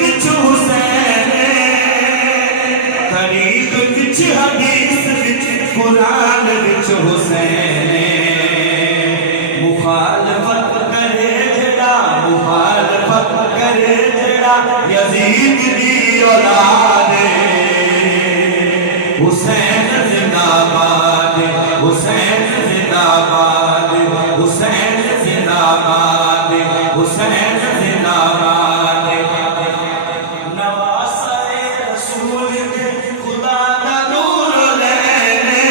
وچ حسین طریق وچ حدیث وچ قرآن وچ حسین مخالفت کرے جڑا مخالفت کرے جڑا یزید دی اولاد حسین زندہ باد حسین زندہ باد حسین زندہ باد حسین زندہ باد نواسے رسول دے خدا دا نور لینے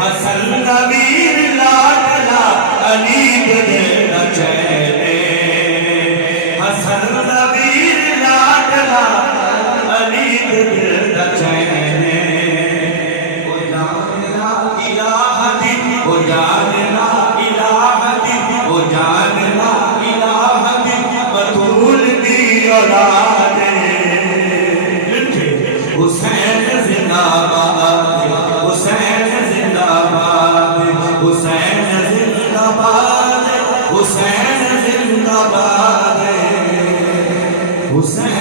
حسن نویر لاڈلا علی دے چہرے حسن نویر لاڈلا علی دے چہرے او جاننا الہ دی او جاننا الہ دی او جاننا الہ دی بطول دی اولاد حسین زندہ باد حسین زندہ باد حسین زندہ باد حسین زندہ باد حسین